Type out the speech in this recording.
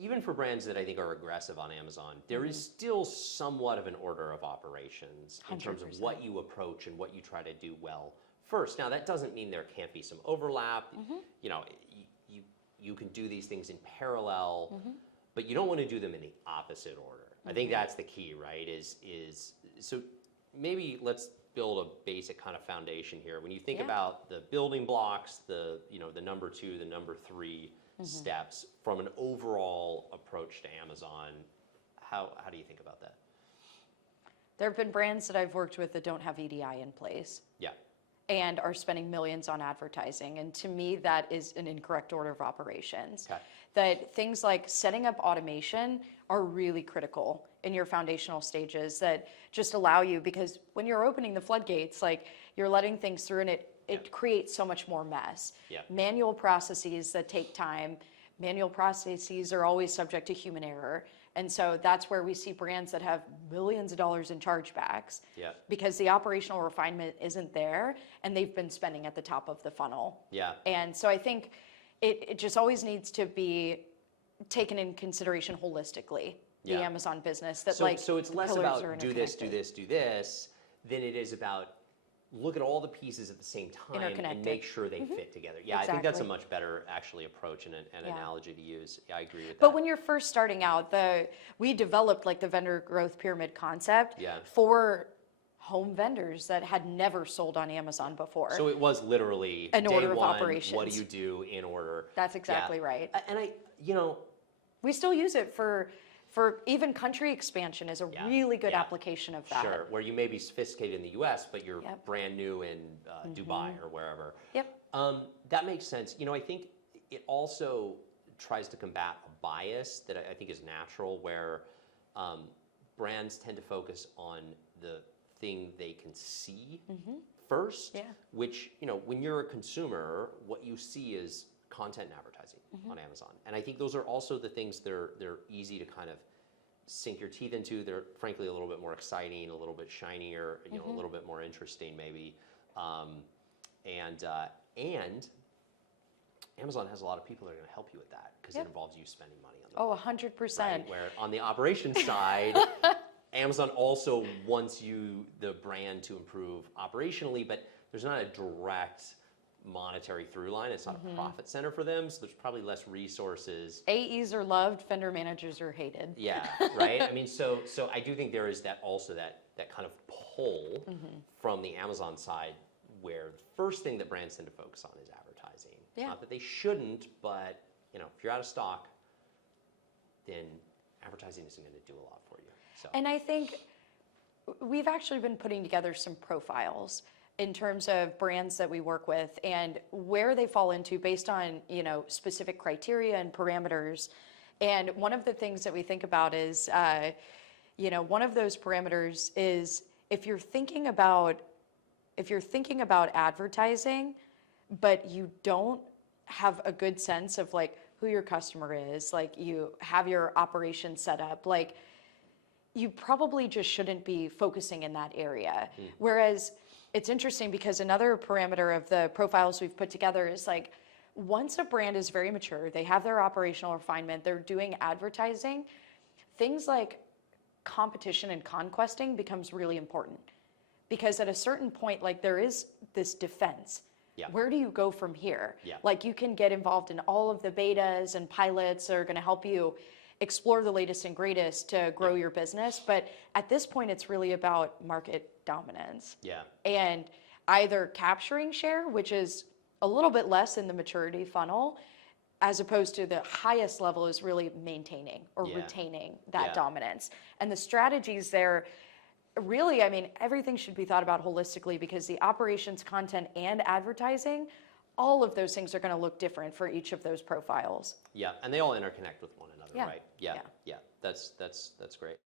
even for brands that I think are aggressive on Amazon, there is still somewhat of an order of operations in terms of 100%. what you approach and what you try to do well first. Now, that doesn't mean there can't be some overlap. You know, you can do these things in parallel, but you don't want to do them in the opposite order. I think that's the key, right? So maybe let's build a basic kind of foundation here. When you think about the building blocks, the number 2, the number 3 steps from an overall approach to Amazon, how do you think about that? There have been brands that I've worked with that don't have EDI in place. Yeah. And are spending millions on advertising. And to me, that is an incorrect order of operations. Okay. That things like setting up automation are really critical in your foundational stages that just allow you, because when you're opening the floodgates, like you're letting things through and it creates so much more mess. Yeah. Manual processes that take time, manual processes are always subject to human error. And so that's where we see brands that have millions of dollars in chargebacks because the operational refinement isn't there and they've been spending at the top of the funnel. Yeah. And so I think it just always needs to be taken in consideration holistically, the Amazon business. That So it's less about do this, do this, do this, than it is about look at all the pieces at the same time and make sure they fit together. Yeah, I think that's a much better actually approach and an analogy to use. Yeah, I agree with that. But when you're first starting out, we developed like the vendor growth pyramid concept for home vendors that had never sold on Amazon before. So it was literally an day order of one, operations. what do you do in order? That's exactly right. And we still use it for even country expansion is a really good application of that. Sure, where you may be sophisticated in the US, but you're brand new in Dubai or wherever. Yep. That makes sense. I think it also tries to combat a bias that I think is natural, where brands tend to focus on the thing they can see first, which, when you're a consumer, what you see is content and advertising on Amazon. And I think those are also the things they're easy to kind of sink your teeth into. They're frankly a little bit more exciting, a little bit shinier, a little bit more interesting maybe. And Amazon has a lot of people that are going to help you with that because it involves you spending money on the 100%. Right? Where on the operations side, Amazon also wants the brand to improve operationally, but there's not a direct monetary through line. It's not a profit center for them, so there's probably less resources. AEs are loved, vendor managers are hated. Yeah, right? I mean, so I do think there is that kind of pull from the Amazon side, where the first thing that brands tend to focus on is advertising. Yeah. Not that they shouldn't, but if you're out of stock, then advertising isn't going to do a lot for you. So. And I think we've actually been putting together some profiles in terms of brands that we work with and where they fall into based on, specific criteria and parameters. And one of the things that we think about is, one of those parameters is if you're thinking about advertising, but you don't have a good sense of like who your customer is, like you have your operation set up, like you probably just shouldn't be focusing in that area. Whereas it's interesting because another parameter of the profiles we've put together is like, once a brand is very mature, they have their operational refinement, they're doing advertising, things like competition and conquesting becomes really important. Because at a certain point, like there is this defense. Yeah. Where do you go from here? Yeah. Like you can get involved in all of the betas and pilots that are going to help you explore the latest and greatest to grow your business. But at this point, it's really about market dominance. Yeah. And either capturing share, which is a little bit less in the maturity funnel, as opposed to the highest level is really maintaining or retaining that dominance. And the strategies there, really, I mean, everything should be thought about holistically because the operations, content, and advertising, all of those things are going to look different for each of those profiles. Yeah, and they all interconnect with one another, right? Yeah. That's great.